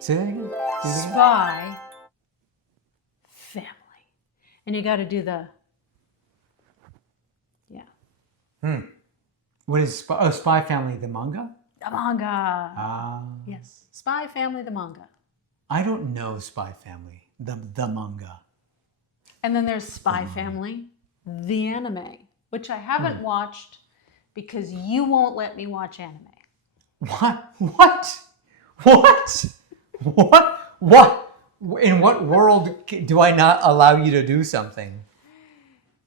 Say that again. Do it again. Spy family. And you got to do the, yeah. What is Spy Family, the manga? The manga. Ah. Yes. Spy Family, the manga. I don't know Spy Family, the manga. And then there's Spy Family, the anime, which I haven't watched because you won't let me watch anime. What? What? What? What? What? In what world do I not allow you to do something?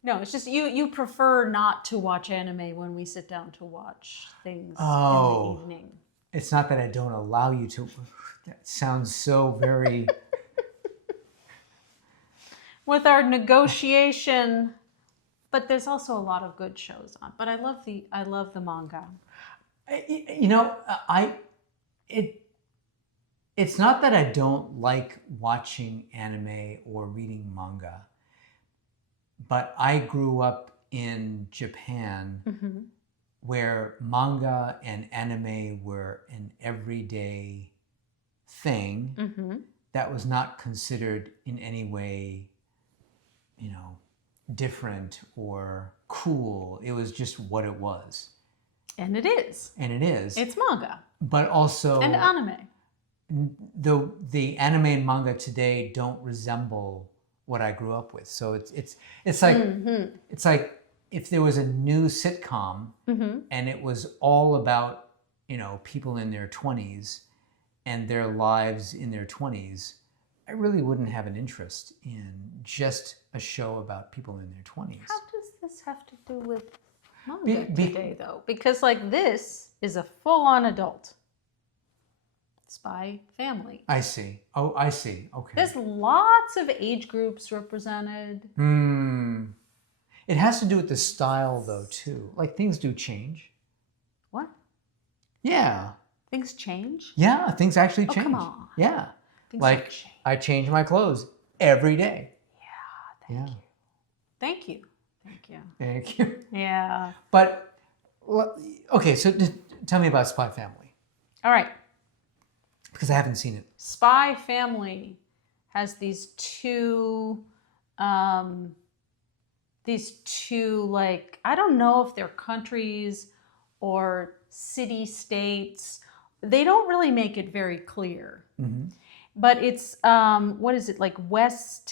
No, it's just you prefer not to watch anime when we sit down to watch things in Oh. the evening. It's not that I don't allow you to. That sounds so very. With our negotiation, but there's also a lot of good shows on. But I love the manga. You know, it's not that I don't like watching anime or reading manga, but I grew up in Japan where manga and anime were an everyday thing that was not considered in any way, you know, different or cool. It was just what it was. And it is. And it is. It's manga. But also and anime. The anime and manga today don't resemble what I grew up with. So it's like it's like if there was a new sitcom and it was all about, you know, people in their 20s and their lives in their 20s, I really wouldn't have an interest in just a show about people in their 20s. How does this have to do with manga today, though? Because like this is a full-on adult Spy Family. I see. Oh, I see. Okay. There's lots of age groups represented. It has to do with the style, though, too. Like, things do change. What? Yeah. Things change? Yeah, things actually change. Come on. Yeah. Things like, change. I change my clothes every day. Yeah, thank you. Thank you. Thank you. Yeah. But, okay, so just tell me about Spy Family. All right. Because I haven't seen it. Spy Family has these two, like, I don't know if they're countries or city-states. They don't really make it very clear. But it's, what is it, like Westalis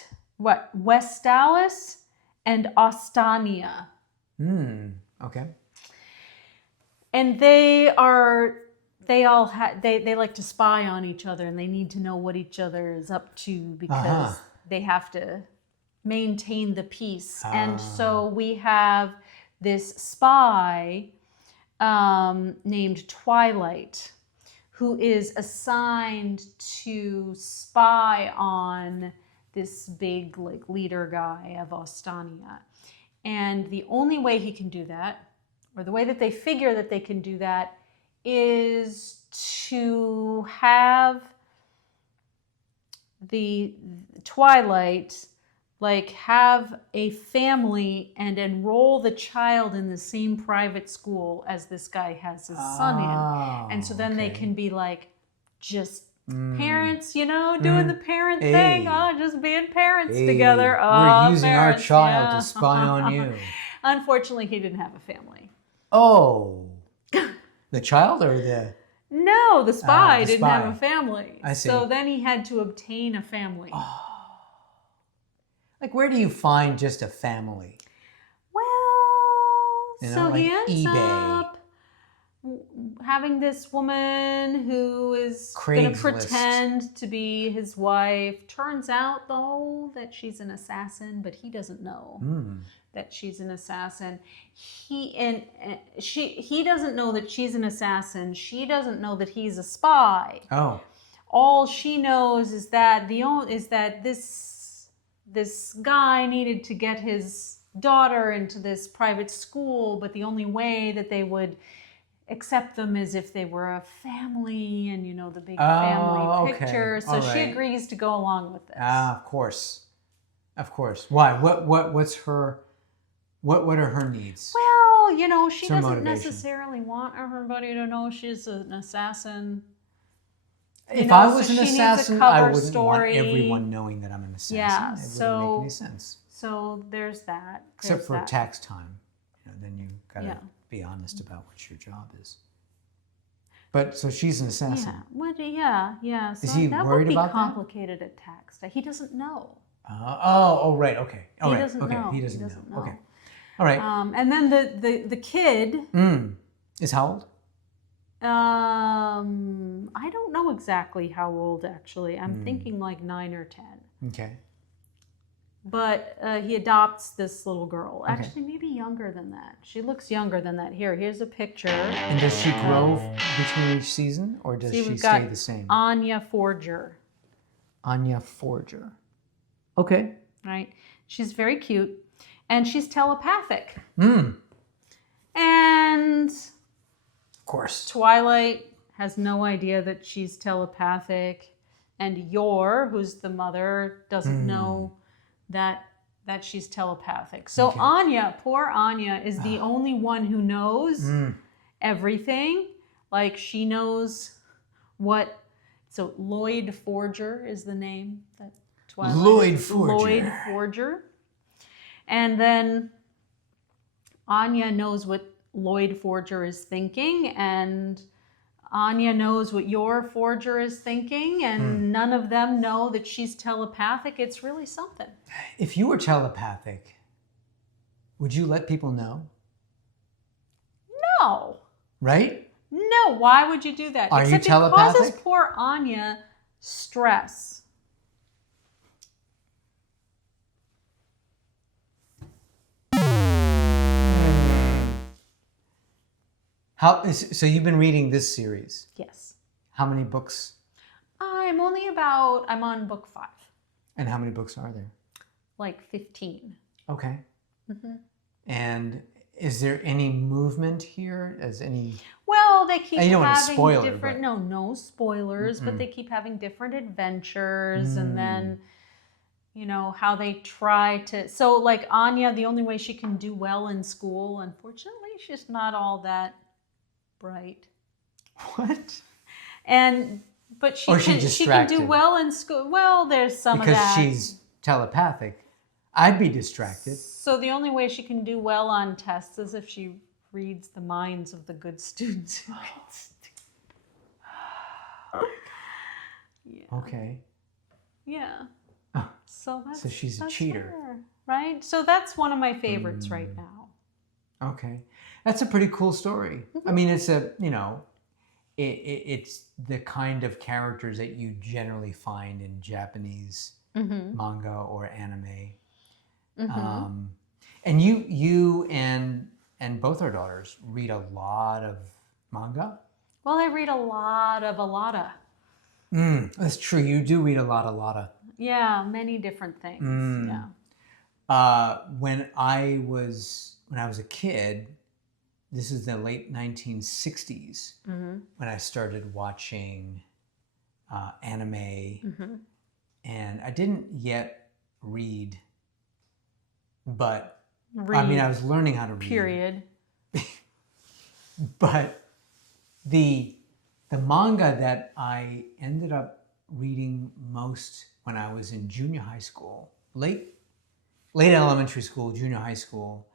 and Ostania. Okay. And they like to spy on each other, and they need to know what each other is up to because they have to maintain the peace. And so we have this spy named Twilight, who is assigned to spy on this big like leader guy of Ostania. And the only way he can do that, or the way that they figure that they can do that, is to have the Twilight like have a family and enroll the child in the same private school as this guy has his son in. And so then they can be like just parents, you know, doing the parent thing. Oh, just being parents together. We're using parents, our child to spy on you. Unfortunately, he didn't have a family. Oh. The child or the... No, the spy the didn't spy. have a family. I see. So then he had to obtain a family. Like, where do you find just a family? Well, You know, so he like ends eBay. up having this woman who is going to Craigslist. pretend to be his wife. Turns out, though, that she's an assassin, but he doesn't know that she's an assassin. He doesn't know that she's an assassin. She doesn't know that he's a spy. Oh. All she knows is that this guy needed to get his daughter into this private school, but the only way that they would accept them is if they were a family, and you know, the big family picture. So All she right. agrees to go along with this. Of course. Why? What's her? What are her needs? Well, you know, she What's her doesn't motivation? necessarily want everybody to know she's an assassin. If know, I so was an she needs a assassin, I cover wouldn't story. want everyone knowing that I'm an assassin. Yeah, It so wouldn't make any sense. So there's that. Except There's for that. tax time. Then you gotta Yeah. be honest about what your job is. But so she's an assassin. Yeah. What? Yeah. So Is he that worried would be about that? complicated at tax day. He doesn't know. Right. Okay. All He right. doesn't Okay. know. He doesn't know. Okay. All right. And then the kid. Is how old? I don't know exactly how old actually. I'm thinking like 9 or 10. Okay. But he adopts this little girl. Actually, maybe younger than that. She looks younger than that. Here's a picture. And does she grow between each season, or does she stay the same? Anya Forger. Anya Forger. Okay. Right. She's very cute, and she's telepathic. And of course, Twilight has no idea that she's telepathic, and Yor, who's the mother, doesn't know that she's telepathic. So Anya, poor Anya, is the only one who knows everything. Like she knows what. So Lloyd Forger is the name that Twilight. Lloyd Forger. Lloyd Forger. And then Anya knows what Lloyd Forger is thinking, and Anya knows what Yor Forger is thinking, and none of them know that she's telepathic. It's really something. If you were telepathic, would you let people know? No. Right? No, why would you do that? Are Except you telepathic? It causes poor Anya stress. So you've been reading this series? Yes. How many books? I'm on book 5. And how many books are there? Like 15. Okay. And is there any movement here? Well, they keep you don't want to having spoil it, different. but- No spoilers. But they keep having different adventures, and then how they try to. So, like Anya, the only way she can do well in school, unfortunately, she's not all that bright. What? But she Or can do distracted? well in school. Well, there's some of that. Because she's telepathic. I'd be distracted. So the only way she can do well on tests is if she reads the minds of the good students. Okay. Yeah. Oh, So she's a that's cheater. her, right? So that's one of my favorites right now. Okay. That's a pretty cool story. I mean, it's it's the kind of characters that you generally find in Japanese manga or anime. And you and both our daughters read a lot of manga. Well, I read a lot of That's true. You do read a lot. Yeah, many different things. Yeah. When I was a kid, this is the late 1960s when I started watching anime, and I didn't yet read, but I was learning how to read. Period. But the manga that I ended up reading most when I was in junior high school, late elementary school, junior high school,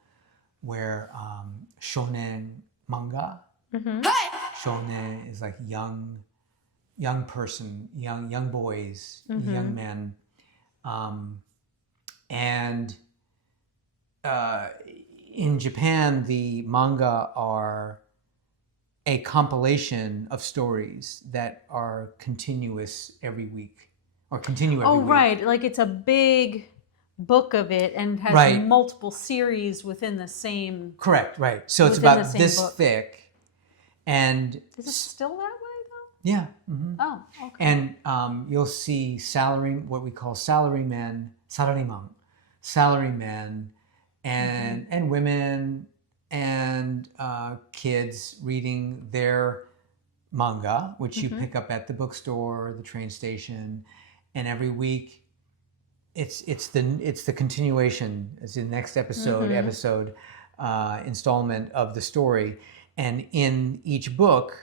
were shonen manga. Shonen is like young person, young boys, young men, and in Japan, the manga are a compilation of stories that are continuous every week, or continue every week. Oh, right. Like it's a big book of it and has Right. multiple series within the same. Correct, right. So it's Within about the same this book. thick, and Is it still that way though? yeah. Oh, okay. And you'll see what we call salarymen, and women and kids reading their manga, which you pick up at the bookstore, the train station, and every week it's the continuation. It's the next episode, installment of the story, and in each book,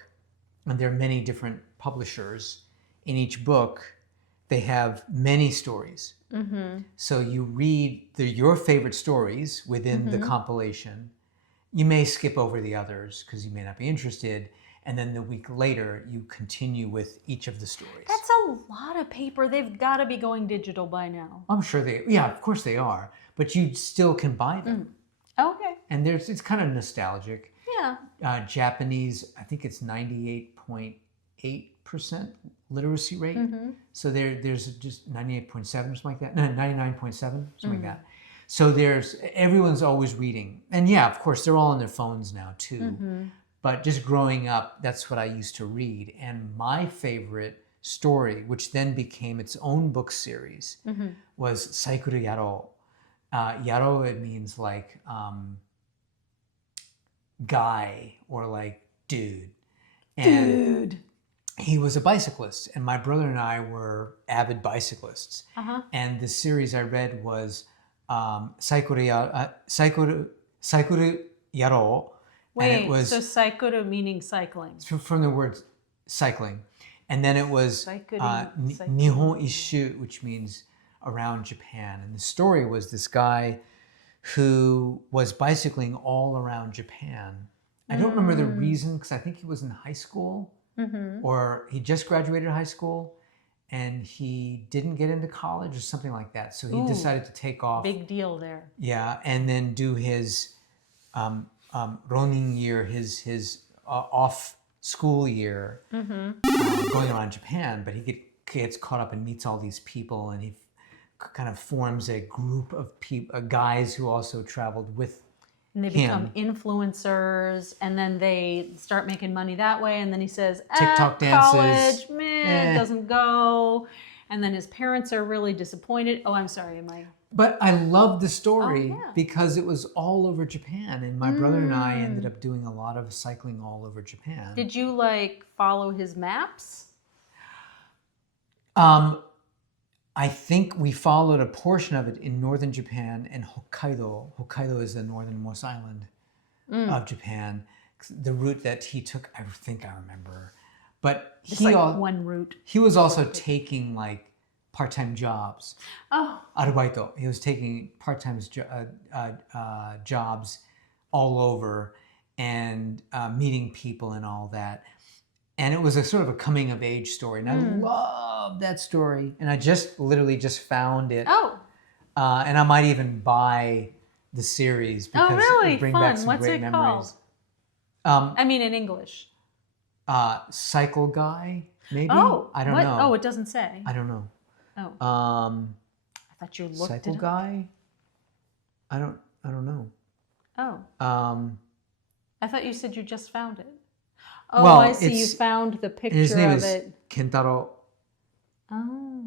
and there are many different publishers. in each book, they have many stories. So you read your favorite stories within the compilation. You may skip over the others because you may not be interested. And then the week later, you continue with each of the stories. That's a lot of paper. They've got to be going digital by now. I'm sure of course they are. But you still can buy them. Okay. And it's kind of nostalgic. Yeah. Japanese, I think it's 98.8% literacy rate. So there's just 98.7 or something like that. No, 99.7, something like that. So everyone's always reading. And yeah, of course, they're all on their phones now too. But just growing up, that's what I used to read. And my favorite story, which then became its own book series, was Saikuru Yaro. Yaro, it means like guy or like dude. And he was a bicyclist, and my brother and I were avid bicyclists. And the series I read was Saikuru Yaro. Wait, so saikuru meaning cycling. From the word cycling. And then it was Nihon Ishu, which means around Japan. And the story was this guy who was bicycling all around Japan. I don't remember the reason, because I think he was in high school, or he just graduated high school, and he didn't get into college or something like that. So he decided to take off. Big deal there. Yeah, and then do his Ronin year, his off school year, going around Japan. But he gets caught up and meets all these people, and he kind of forms a group of guys who also traveled with and they him. Become influencers, and then they start making money that way. And then he says, TikTok dances. College, doesn't go. And then his parents are really disappointed. Oh, I'm sorry, But I love the story because it was all over Japan, and my brother and I ended up doing a lot of cycling all over Japan. Did you follow his maps? I think we followed a portion of it in northern Japan and Hokkaido. Hokkaido is the northernmost island of Japan. The route that he took, I think I remember. But one route. He was also taking part-time jobs. Oh. Arubaito. He was taking part-time jobs all over and meeting people and all that. And it was a sort of a coming of age story. And I love that story. And I literally just found it. Oh. And I might even buy the series because really? it brings back some great memories. Called? I mean in English. Cycle Guy, maybe? Oh. I don't know. Oh, it doesn't say. I don't know. Oh. I thought you looked Cycle it up. Guy? I don't know. Oh. I thought you said you just found it. Oh, well, I see. You found the picture his name of is it. Kentaro. Oh.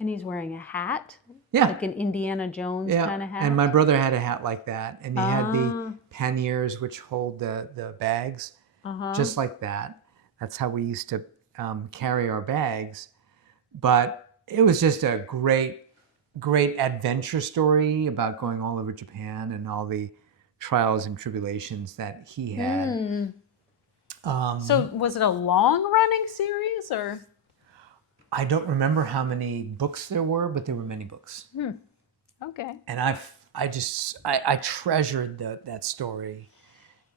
And he's wearing a hat? Yeah. Like an Indiana Jones kind of hat? And my brother had a hat like that. And he had the panniers which hold the bags. Just like that. That's how we used to carry our bags. But it was just a great adventure story about going all over Japan and all the trials and tribulations that he had. So was it a long-running series, or? I don't remember how many books there were, but there were many books. Okay. And I treasured that story.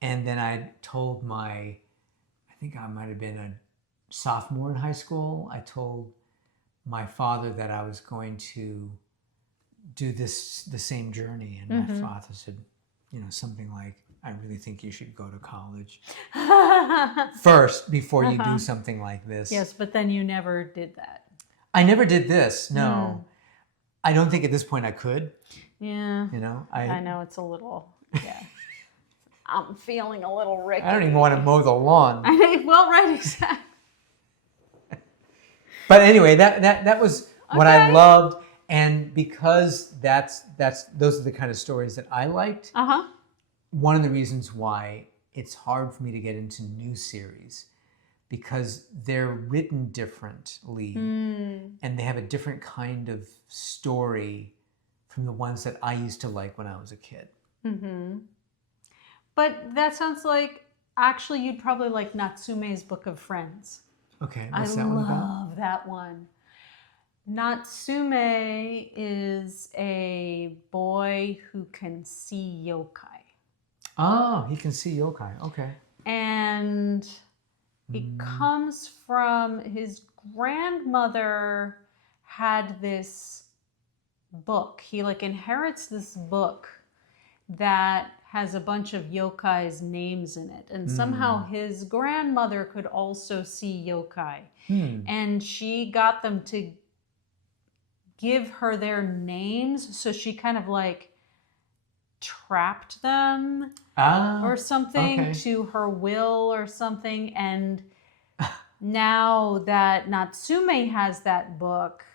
And then I told I think I might have been a sophomore in high school, I told my father that I was going to do the same journey. And my father said, something like, I really think you should go to college first before you do something like this. Yes, but then you never did that. I never did this, no. I don't think at this point I could. Yeah. I know it's a little, I'm feeling a little rickety. I don't even want to mow the lawn. Well, right, exactly. But anyway, that was what I loved. And because those are the kind of stories that I liked, one of the reasons why it's hard for me to get into new series, because they're written differently and they have a different kind of story from the ones that I used to like when I was a kid. But that sounds like, actually, you'd probably like Natsume's Book of Friends. Okay, what's that one about? I love that one. Natsume is a boy who can see yokai. Oh, he can see yokai. Okay. And it comes from his grandmother had this book. He like inherits this book that has a bunch of yokai's names in it. And somehow his grandmother could also see yokai. And she got them to give her their names. So she kind of like trapped them or something to her will or something. And now that Natsume has that book,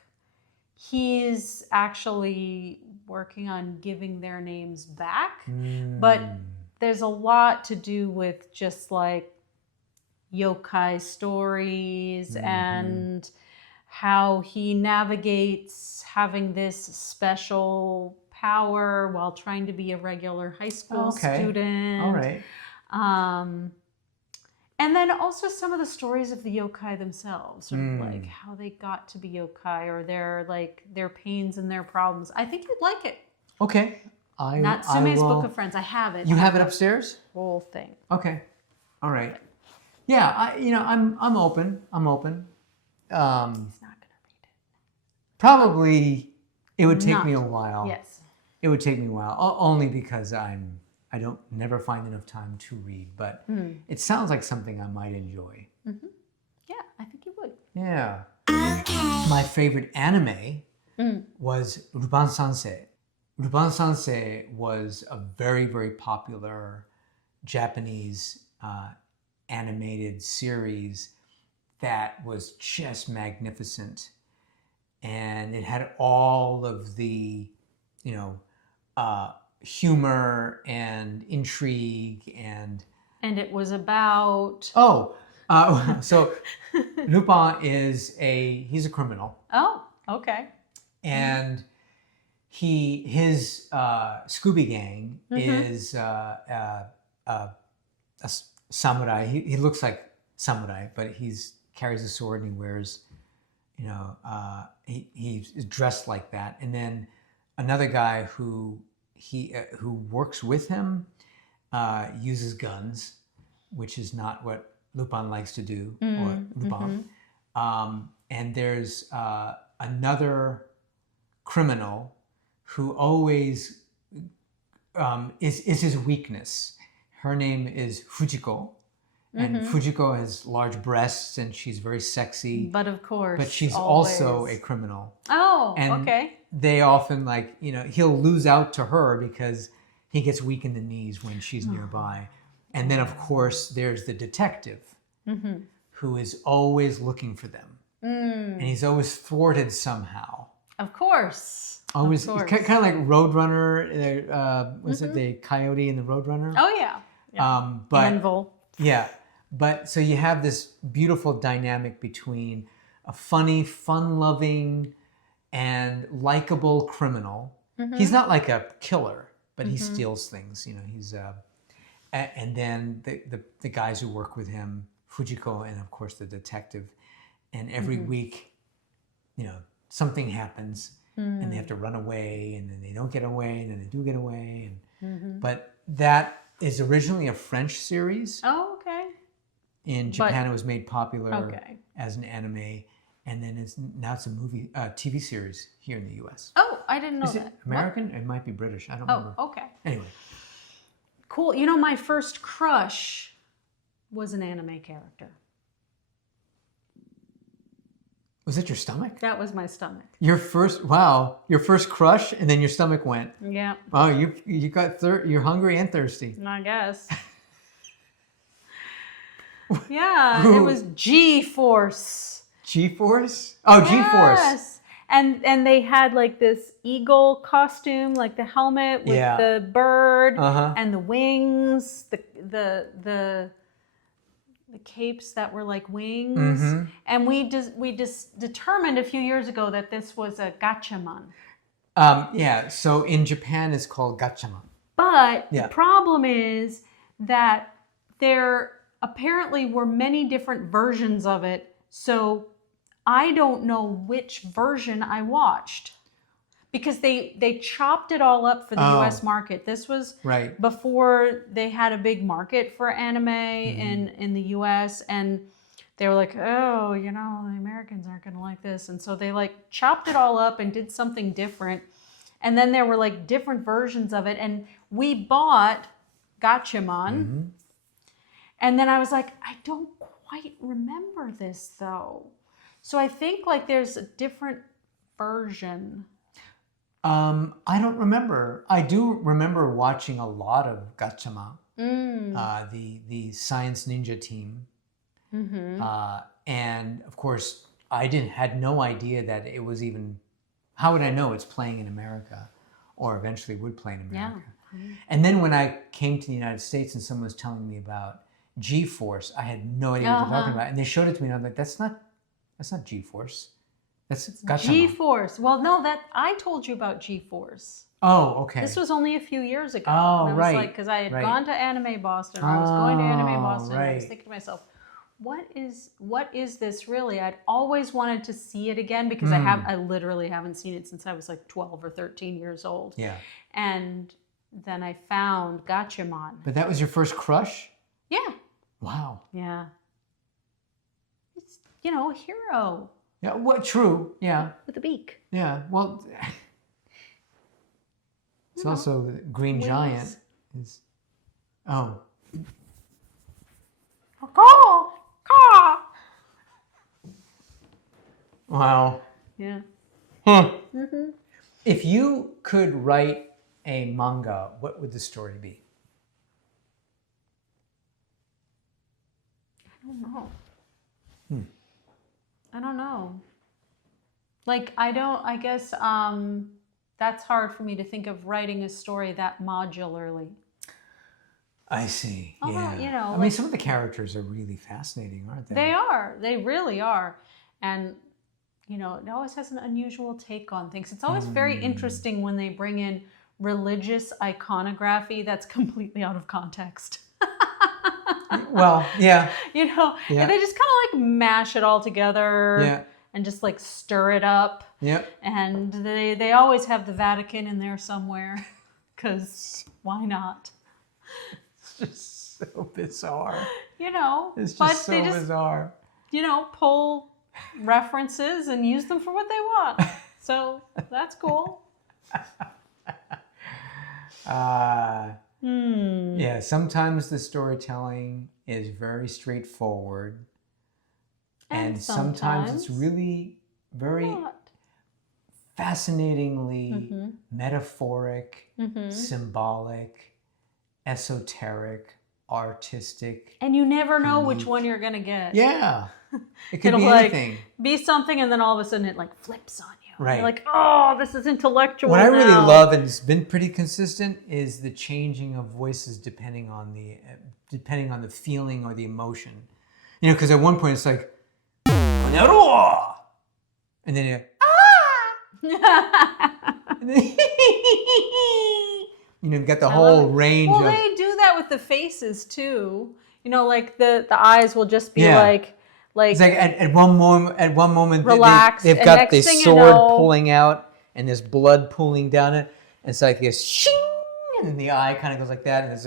he's actually working on giving their names back. But there's a lot to do with just like yokai stories and how he navigates having this special power while trying to be a regular high school student. All right. And then also some of the stories of the yokai themselves, sort of like how they got to be yokai or their pains and their problems. I think you'd like it. Okay. Natsume's Book of Friends. I have it. You have it upstairs? Whole thing. Okay. All right. Yeah. I'm open. I'm open. He's not gonna read it. Probably, it would take me a while. Yes. It would take me a while, only because I don't never find enough time to read. But it sounds like something I might enjoy. Yeah, I think you would. Yeah. My favorite anime was Ruban Sansei. Ruban Sansei was a very, very popular Japanese animated series that was just magnificent. And it had all of the, humor and intrigue and... And it was about... So Lupin he's a criminal. Oh, okay. And his Scooby Gang is a samurai. He looks like samurai, but carries a sword and he wears, he's dressed like that. And then another guy who works with him uses guns, which is not what Lupin likes to do, or Lupin. And there's another criminal who always is his weakness. Her name is Fujiko. And Fujiko has large breasts and she's very sexy. But of course. But she's always. Also a criminal. Oh, and okay. They often he'll lose out to her because he gets weak in the knees when she's nearby. And then of course there's the detective who is always looking for them. And he's always thwarted somehow. Of course. Always kind of like Roadrunner. Was it the coyote in the Roadrunner? Oh yeah. But Anvil. Yeah. But so you have this beautiful dynamic between a funny, fun-loving, and likable criminal. He's not like a killer, but he steals things. He's and then the guys who work with him, Fujiko, and of course the detective. And every week, something happens, and they have to run away, and then they don't get away, and then they do get away. And but that is originally a French series. Oh, okay. In Japan, it was made popular as an anime, and then now it's a movie, TV series here in the U.S. Oh, I didn't know that. Is it American? What? It might be British. I don't remember. Oh, okay. Anyway. Cool. My first crush was an anime character. Was it your stomach? That was my stomach. Your first crush, and then your stomach went. Yeah. Oh, you got you're hungry and thirsty. I guess. Yeah, it was G-Force. G-Force? Oh, yes. G-Force. And they had like this eagle costume, like the helmet with the bird and the wings, the capes that were like wings. And we just determined a few years ago that this was a gachaman. So in Japan it's called gachaman. But the problem is that there apparently were many different versions of it. So I don't know which version I watched because they chopped it all up for the US market. This was Right. before they had a big market for anime in the US, and they were like, oh, you know, the Americans aren't going to like this. And so they like chopped it all up and did something different. And then there were like different versions of it. And we bought Gatchaman. And then I was like, I don't quite remember this though. So I think like there's a different version. I don't remember. I do remember watching a lot of Gatchaman, the Science Ninja team. And of course, I had no idea that it was even, how would I know it's playing in America or eventually would play in America? Yeah. And then when I came to the United States and someone was telling me about G-Force, I had no idea what they're talking about. And they showed it to me and I'm like, that's not G-Force. That's Gatchaman. G-Force. Well, no, I told you about G-Force. Oh, okay. This was only a few years ago. Oh, and I was like, because I had gone to Anime Boston. I was going to Anime Boston. And I was thinking to myself, what is this really? I'd always wanted to see it again because I literally haven't seen it since I was like 12 or 13 years old. Yeah. And then I found Gatchaman. But that was your first crush? Yeah. Wow. Yeah. It's, you know, a hero. Yeah, well, true. Yeah. With a beak. Yeah. Well, it's also Green Giant. Oh. Wow. Yeah. Huh. If you could write a manga, what would the story be? I don't know. I don't know. Like, I guess that's hard for me to think of writing a story that modularly. I see. Yeah. You know, I mean, some of the characters are really fascinating, aren't they? They are. They really are. And, you know, it always has an unusual take on things. It's always very interesting when they bring in religious iconography that's completely out of context. Well, yeah. You know, and they just kind of like mash it all together and just like stir it up. Yep. And they always have the Vatican in there somewhere because why not? It's just so bizarre. You know, it's just so bizarre. You know, pull references and use them for what they want. So that's cool. Yeah, sometimes the storytelling is very straightforward. And sometimes it's really very fascinatingly metaphoric, symbolic, esoteric, artistic. And you never know which one you're going to get. Yeah. It could It'll be anything. Like be something and then all of a sudden it like flips on you. Right. You're like, oh, this is intellectual. What I really love, and it's been pretty consistent, is the changing of voices depending on the feeling or the emotion. You know, because at one point it's like, and then you and then you know, you got the whole range well, of. they do that with the faces too. You know, like the eyes will just be like. It's like at one moment, relaxed. They've got this sword pulling out and there's blood pooling down it. And it's like this shing, and the eye kind of goes like that, and it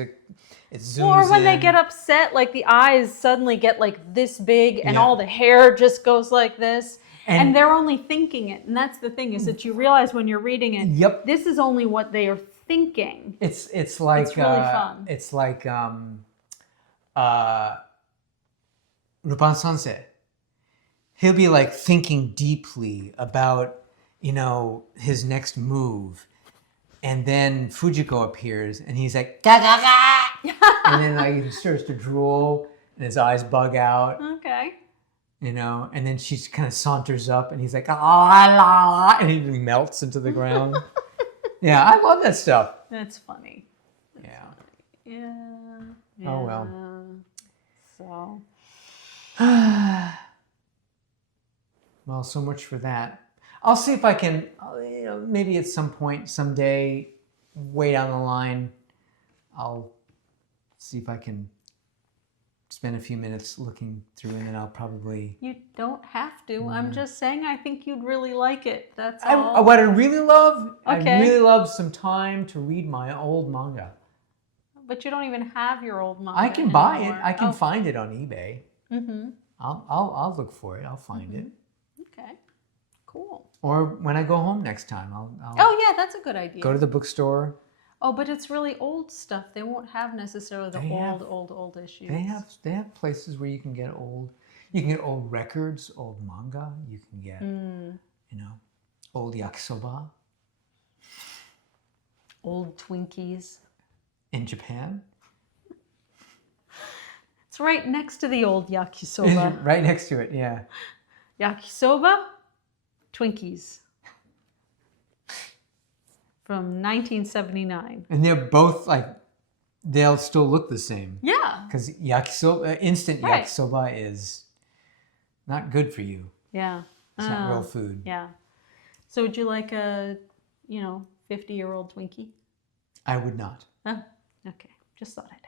zooms in. Or when they get upset, like the eyes suddenly get like this big, and all the hair just goes like this. And they're only thinking it. And that's the thing, is that you realize when you're reading it, this is only what they are thinking. It's like it's really fun. It's like Lupin Sensei. He'll be like thinking deeply about, you know, his next move. And then Fujiko appears and he's like, ga, ga, ga! And then like he starts to drool and his eyes bug out. Okay. You know, and then she kind of saunters up and he's like, ah, and he melts into the ground. Yeah, I love that stuff. That's funny. That's funny. Yeah. Oh, well. So. Well, so much for that. I'll see if I can, you know, maybe at some point, someday, way down the line, I'll see if I can spend a few minutes looking through, and then I'll probably. You don't have to. I'm just saying I think you'd really like it. That's all. What I really love, Okay. I really love some time to read my old manga. But you don't even have your old manga. I can buy it. anymore. I can find it on eBay. Mm-hmm. I'll look for it. I'll find it. Okay. Cool. Or when I go home next time, I'll Oh yeah, that's a good idea. go to the bookstore. Oh, but it's really old stuff. They won't have necessarily the old issues. They have places where you can get old records, old manga. You can get old yakisoba. Old Twinkies. In Japan. It's right next to the old yakisoba. Right next to it, yeah. Yakisoba, Twinkies. From 1979. And they're both they'll still look the same. Yeah. Because instant yakisoba is not good for you. Yeah. It's not real food. Yeah. So would you like a, 50-year-old Twinkie? I would not. Oh, okay. Just thought I'd